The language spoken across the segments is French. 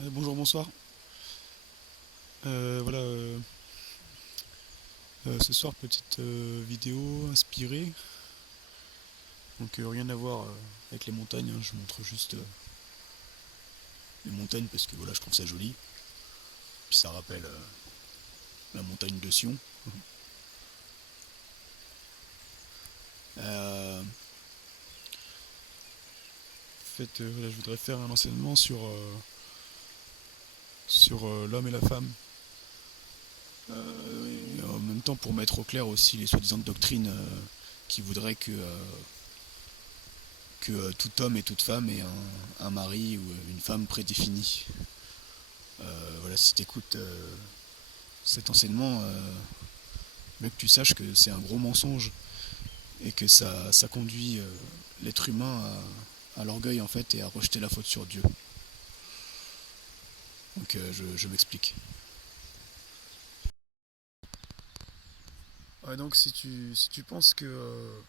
Bonjour, bonsoir. Voilà, ce soir, petite vidéo inspirée. Donc, rien à voir avec les montagnes, hein. Je montre juste les montagnes parce que voilà, je trouve ça joli. Puis ça rappelle la montagne de Sion. En fait, voilà, je voudrais faire un enseignement sur l'homme et la femme. Et en même temps, pour mettre au clair aussi les soi-disant doctrines qui voudraient que tout homme et toute femme ait un mari ou une femme prédéfinie. Voilà, si tu écoutes cet enseignement, mais que tu saches que c'est un gros mensonge et que ça conduit l'être humain à l'orgueil en fait et à rejeter la faute sur Dieu. Donc je m'explique. Ouais, donc si tu penses que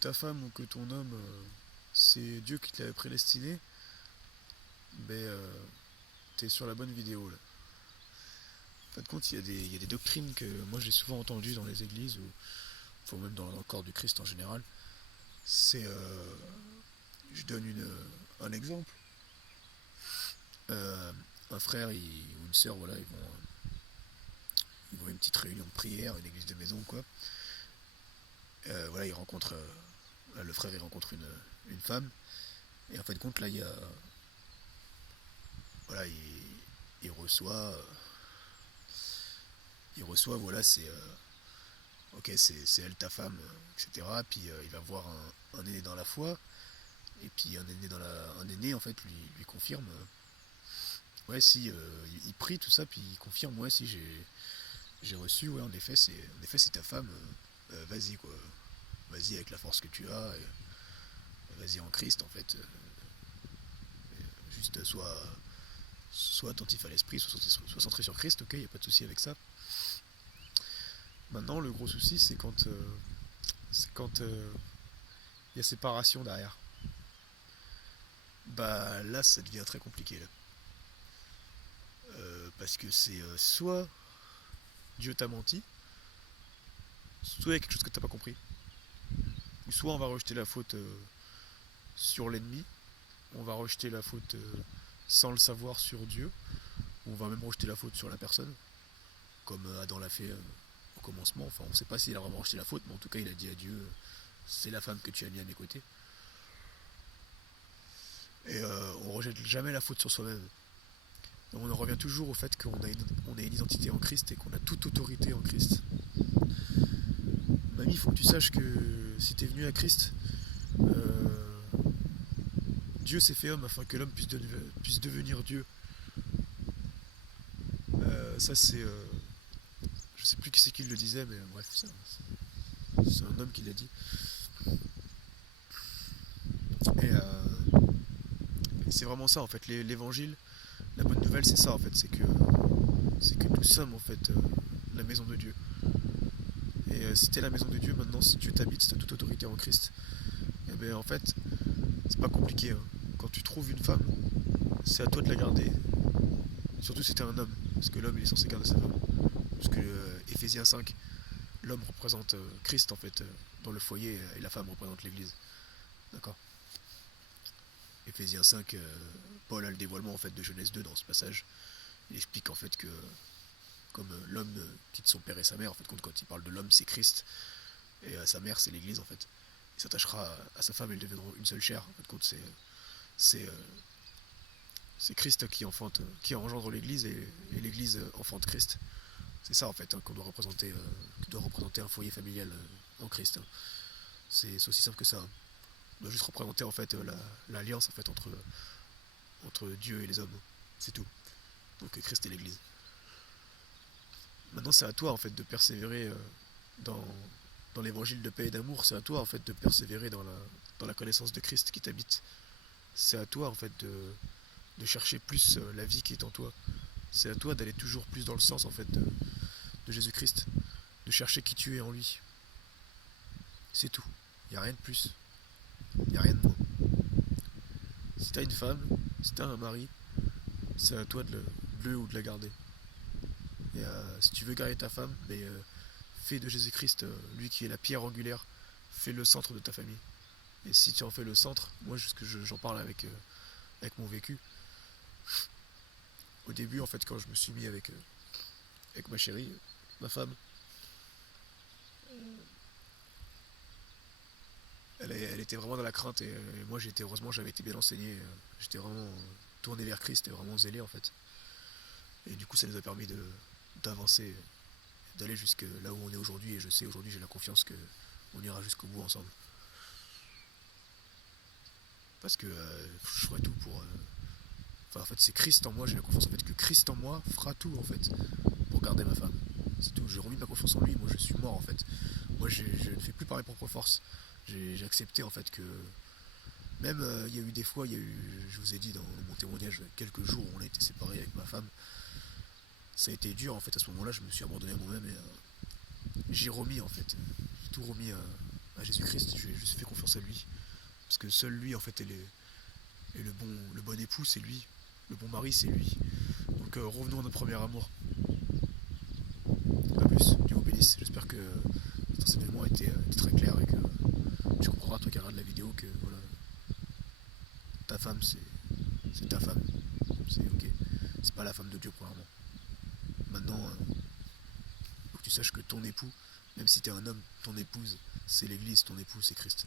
ta femme ou que ton homme c'est Dieu qui te l'avait prédestiné, ben t'es sur la bonne vidéo là. En fin de compte, il y a des doctrines que moi j'ai souvent entendues dans les églises ou enfin, même dans le corps du Christ en général. C'est je donne un exemple. Euh, un frère ou une sœur, voilà, ils vont à une petite réunion de prière, une église de maison, quoi. Voilà, le frère, il rencontre une femme, et en fin de compte, là, voilà, il reçoit, voilà, ok, c'est elle ta femme, etc. Puis il va voir un aîné dans la foi, et puis un aîné, en fait, lui confirme, ouais, si, il prie tout ça, puis il confirme, ouais, si j'ai reçu, ouais, en effet, c'est ta femme, vas-y, quoi. Vas-y avec la force que tu as, vas-y en Christ, en fait. Juste soit attentif à l'esprit, soit centré sur Christ, ok, il n'y a pas de souci avec ça. Maintenant, le gros souci, c'est quand il y a séparation derrière. Bah là, ça devient très compliqué, là. Parce que c'est soit Dieu t'a menti, soit il y a quelque chose que t'as pas compris. Ou soit on va rejeter la faute sur l'ennemi, on va rejeter la faute sans le savoir sur Dieu, ou on va même rejeter la faute sur la personne, comme Adam l'a fait au commencement. Enfin, on ne sait pas s'il a vraiment rejeté la faute, mais en tout cas, il a dit à Dieu c'est la femme que tu as mis à mes côtés. Et on rejette jamais la faute sur soi-même. Donc on en revient toujours au fait qu'on a une identité en Christ et qu'on a toute autorité en Christ. Mamie, il faut que tu saches que si tu es venu à Christ, Dieu s'est fait homme afin que l'homme puisse devenir Dieu. Ça, c'est. Je sais plus qui c'est qui le disait, mais bref, c'est un homme qui l'a dit. Et c'est vraiment ça, en fait. L'évangile, la bonne nouvelle, c'est ça, en fait. C'est que nous sommes, en fait, la maison de Dieu. Et si t'es la maison de Dieu, maintenant, si Dieu t'habite, si t'as toute autorité en Christ, et bien, en fait, c'est pas compliqué, hein. Quand tu trouves une femme, c'est à toi de la garder. Surtout si t'es un homme, parce que l'homme, il est censé garder sa femme. Parce que Ephésiens 5, l'homme représente Christ, en fait, dans le foyer, et la femme représente l'Église. D'accord. Ephésiens 5, Paul a le dévoilement en fait de Genèse 2 dans ce passage. Il explique en fait que comme l'homme quitte son père et sa mère, en fait quand il parle de l'homme c'est Christ et sa mère c'est l'Église en fait. Il s'attachera à sa femme et ils deviendront une seule chair. En fait compte c'est c'est Christ qui engendre l'Église et l'Église enfante Christ. C'est ça en fait hein, qu'on doit représenter, qui doit représenter un foyer familial en Christ, hein. C'est aussi simple que ça, hein. On doit juste représenter en fait l'alliance en fait entre Dieu et les hommes. C'est tout. Donc Christ et l'Église. Maintenant, c'est à toi en fait de persévérer dans, dans l'évangile de paix et d'amour. C'est à toi en fait de persévérer dans la connaissance de Christ qui t'habite. C'est à toi en fait de chercher plus la vie qui est en toi. C'est à toi d'aller toujours plus dans le sens en fait de Jésus-Christ, de chercher qui tu es en lui. C'est tout. Il n'y a rien de plus. Il n'y a rien de moins. Si t'as une femme, si t'as un mari, c'est à toi de le ou de la garder. Et si tu veux garder ta femme, mais fais de Jésus-Christ, lui qui est la pierre angulaire, fais le centre de ta famille. Et si tu en fais le centre, moi j'en parle avec mon vécu. Au début, en fait, quand je me suis mis avec ma chérie, ma femme, elle était vraiment dans la crainte et moi heureusement j'avais été bien enseigné, j'étais vraiment tourné vers Christ et vraiment zélé en fait. Et du coup ça nous a permis d'avancer, d'aller jusque là où on est aujourd'hui et je sais aujourd'hui j'ai la confiance que on ira jusqu'au bout ensemble. Parce que je ferai tout pour... Enfin en fait c'est Christ en moi, j'ai la confiance en fait que Christ en moi fera tout en fait pour garder ma femme. C'est tout, j'ai remis ma confiance en lui, moi je suis mort en fait. Moi je ne fais plus par mes propres forces. J'ai accepté en fait que même il y a eu des fois, je vous ai dit dans mon témoignage, quelques jours où on a été séparés avec ma femme, ça a été dur en fait à ce moment-là, je me suis abandonné à moi-même et j'ai remis en fait, j'ai tout remis à Jésus-Christ, je lui ai juste fait confiance à lui. Parce que seul lui en fait est le bon époux, c'est lui, le bon mari c'est lui. Donc revenons à notre premier amour. A plus, Dieu vous bénisse, j'espère que cet enseignement a été très clair et que tu comprendras toi qui regardes la vidéo que voilà, ta femme c'est ta femme, c'est ok, c'est pas la femme de Dieu premièrement. Maintenant, faut que tu saches que ton époux, même si t'es un homme, ton épouse, c'est l'église, ton époux, c'est Christ.